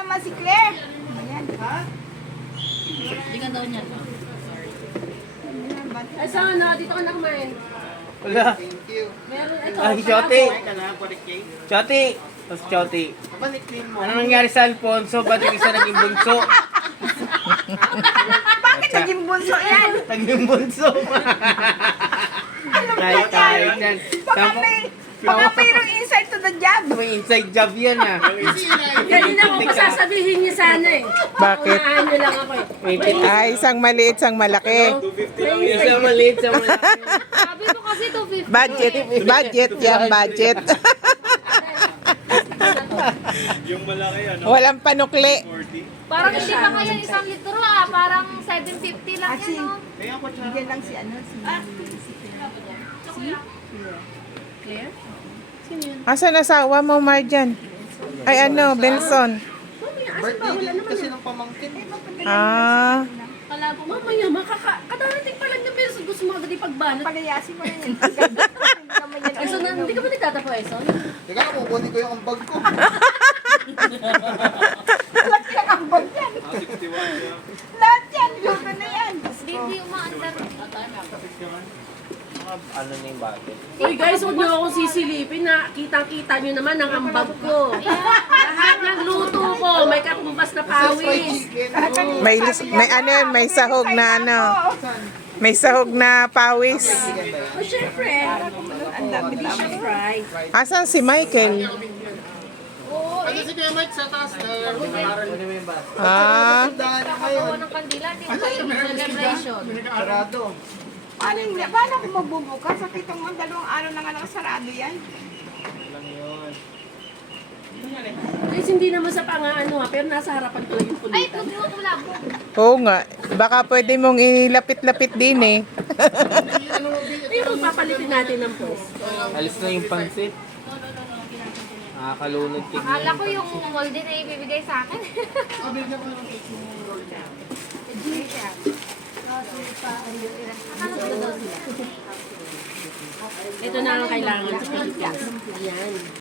Naman si Claire. Ayan. Hindi ka daw niyan. Ay, sana, dito ka na kumain. Wala. Meron, ito. Ay, Choti. Choti. Tapos Choti. Ano nangyari sa Alfonso? Ba't yung isa naging bunso? Bakit naging bunso yan? Naging bunso. Tayo tayo dyan. Baka mayroong insight to the job. May inside job yan ah. Kanina ko pa sasabihin niya sana eh. Bakit? Unahan niyo lang ako eh. Ay, isang maliit, isang malaki. Isa maliit sa malaki. Sabi mo kasi 250. Budget yan, budget. Yung malaki ano? Walang panukli. 40. Parang hindi pa kaya isang litro ah. Parang 750 lang yan oh. Bigyan lang si ano, si Claire? Asan asawa mo, Marjan? Ay, ano, Benson. Birthday din kasi ng pamangkin. Ah, Kala ko, mamaya, kadarating pa lang na pero gusto mo agad ipagbanat. palayasin mo na yan. Hindi naman yan. Ay, so, hindi ka ba nagtatapo, Eson? Teka, kukunin ko yung ambag ko. Lahat yan ang bag yan. 61 siya. Lahat yan. Luto na yan. Hindi umaandar. Ano na yung bakit? Uy guys, huwag niyo akong sisilipin na kitang-kita niyo naman ang ambag ko. Lahat ng luto ko, may katumbas na pawis. may ano yun, may sahog na ano. May sahog na pawis. O syempre, ang dami din siya fry. Asan si Michael? Kasi kaya Mike sa taas na Ah, Kakakuha ng kandila. Di ba celebration? sarado. Paano kung magbubukas? Nakita mo, 2 araw na nga nakasarado yan. Guys, hindi naman sa pangaano ha, pero nasa harapan ko lang yung Ay, pulitan. pag mo kulabo. oo nga. Baka pwede mong ilapit-lapit din eh. Pero papalitin natin ng pwesto. Alis na yung pansit. Nakakalunod tignan. Akala ko yung molde na ibibigay sa akin. Ito na ang kailangan sa Pilipinas. Yan.